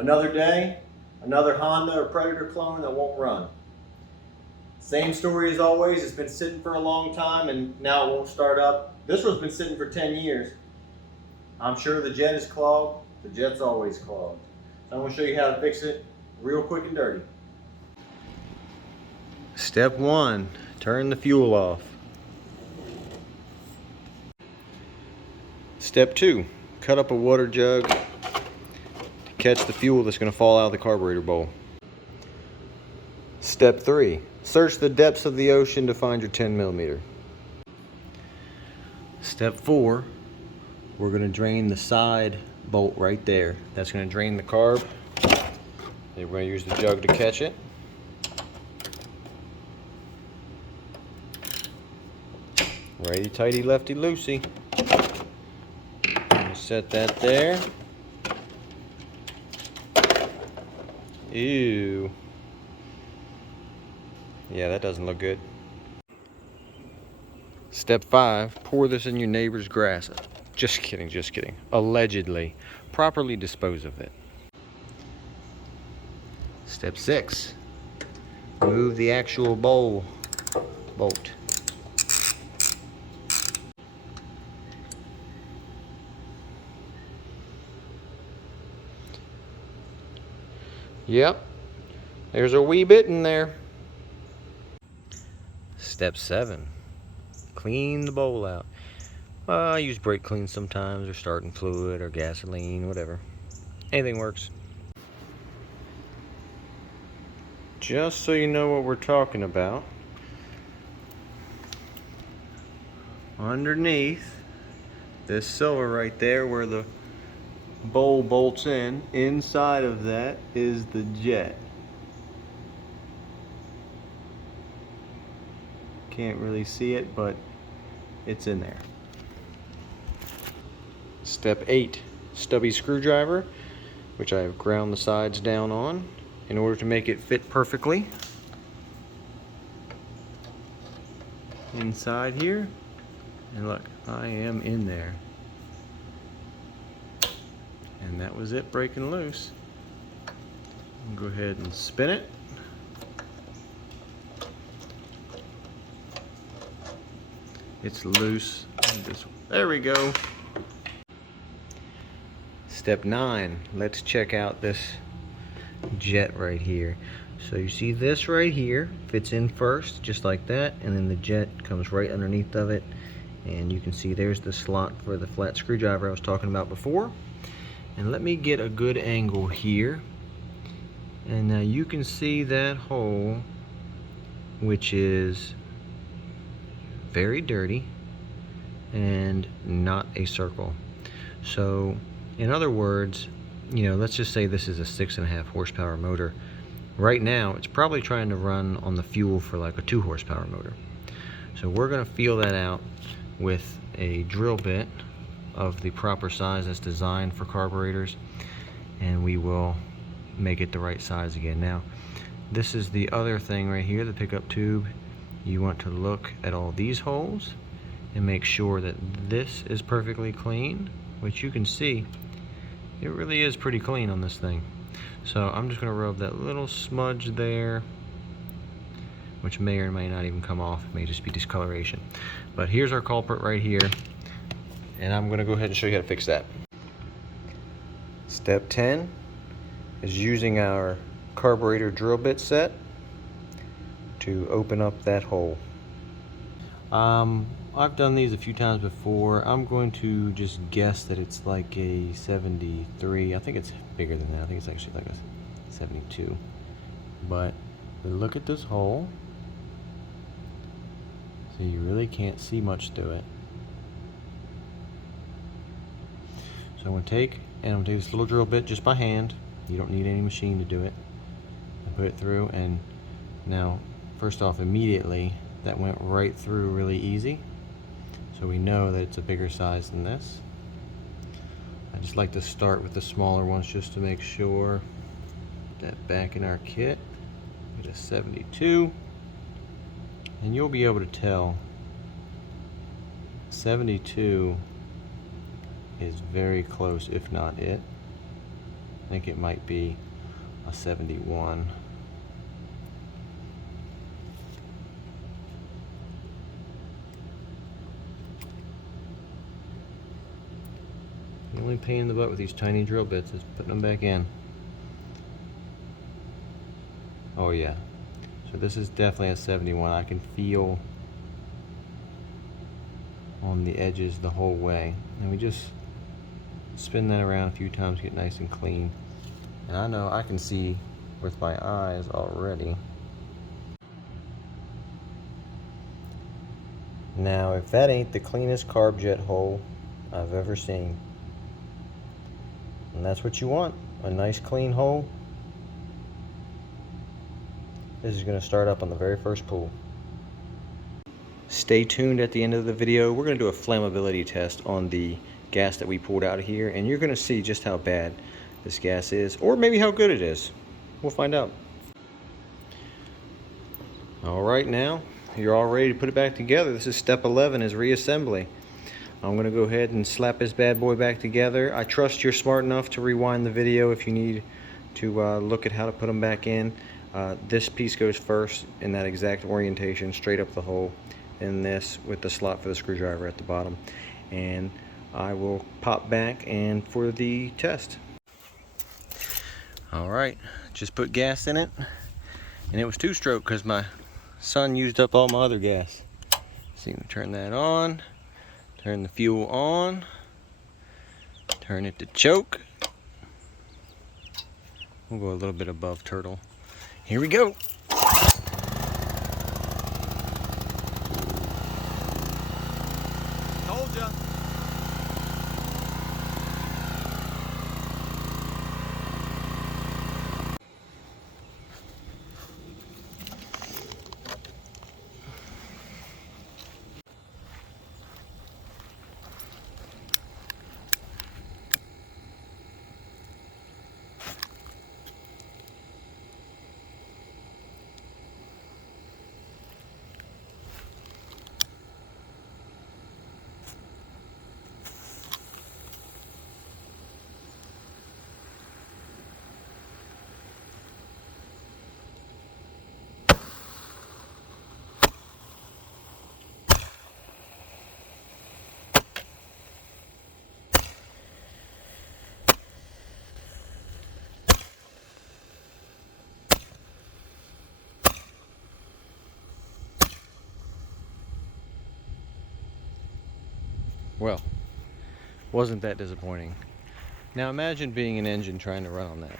Another day, another Honda or Predator clone that won't run. Same story as always, it's been sitting for a long time and now it won't start up. This one's been sitting for 10 years. I'm sure the jet is clogged. The jet's always clogged. So I'm going to show you how to fix it real quick and dirty. Step 1, turn the fuel off. Step 2, cut up a water jug to catch the fuel that's going to fall out of the carburetor bowl. Step 3, search the depths of the ocean to find your 10mm. Step 4, we're going to drain the side bolt right there. That's going to drain the carb. We're going to use the jug to catch it. Righty tighty, lefty loosey. Set that there. Ew. Yeah, that doesn't look good. Step 5, pour this in your neighbor's grass. Just kidding, just kidding. Allegedly. Properly dispose of it. Step 6, remove the actual bolt. Yep, there's a wee bit in there. Step 7, clean the bowl out. I use brake clean sometimes, or starting fluid, or gasoline, whatever. Anything works. Just so you know what we're talking about, underneath this silver right there where the bowl bolts in, inside of that is the jet. Can't really see it, but it's in there. Step 8, stubby screwdriver, which I have ground the sides down on in order to make it fit perfectly. Inside here, and look, I am in there. And that was it breaking loose. Go ahead and spin it. It's loose. There we go. Step 9, let's check out this jet right here. So you see this right here fits in first, just like that, and then the jet comes right underneath of it. And you can see there's the slot for the flat screwdriver I was talking about before. And let me get a good angle here. And now you can see that hole, which is very dirty and not a circle. So in other words, you know, let's just say this is a 6.5 horsepower motor. Right now it's probably trying to run on the fuel for like a 2 horsepower motor. So we're going to feel that out with a drill bit of the proper size that's designed for carburetors, and we will make it the right size again. Now this is the other thing right here, the pickup tube. You want to look at all these holes and make sure that this is perfectly clean, which you can see it really is pretty clean on this thing. So I'm just going to rub that little smudge there, which may or may not even come off. It may just be discoloration. But here's our culprit right here, and I'm going to go ahead and show you how to fix that. Step 10 is using our carburetor drill bit set to open up that hole. I've done these a few times before. I'm going to just guess that it's like a 73. I think it's bigger than that. I think it's actually like a 72. But look at this hole. So you really can't see much through it. So I'm going to take this little drill bit just by hand. You don't need any machine to do it. And put it through, and now first off, immediately that went right through really easy. So we know that it's a bigger size than this. I just like to start with the smaller ones just to make sure. Put that back in our kit. Get a 72. And you'll be able to tell 72 is very close, if not it. think it might be a 71. The only pain in the butt with these tiny drill bits is putting them back in. Oh yeah, so this is definitely a 71. I can feel on the edges the whole way, and we just spin that around a few times, get nice and clean. And I know I can see with my eyes already. Now if that ain't the cleanest carb jet hole I've ever seen, and that's what you want, a nice clean hole. This is going to start up on the very first pull. Stay tuned at the end of the video. We're going to do a flammability test on the gas that we pulled out of here, and you're going to see just how bad this gas is, or maybe how good it is. We'll find out. Alright, now you're all ready to put it back together. This is step 11, is reassembly. I'm going to go ahead and slap this bad boy back together. I trust you're smart enough to rewind the video if you need to look at how to put them back in. This piece goes first in that exact orientation, straight up the hole, and this with the slot for the screwdriver at the bottom. And I will pop back and for the test. Alright, just put gas in it, and it was two-stroke because my son used up all my other gas. So you can turn that on. Turn the fuel on, turn it to choke. We'll go a little bit above turtle. Here we go. Told ya. Well, wasn't that disappointing? Now imagine being an engine trying to run on that.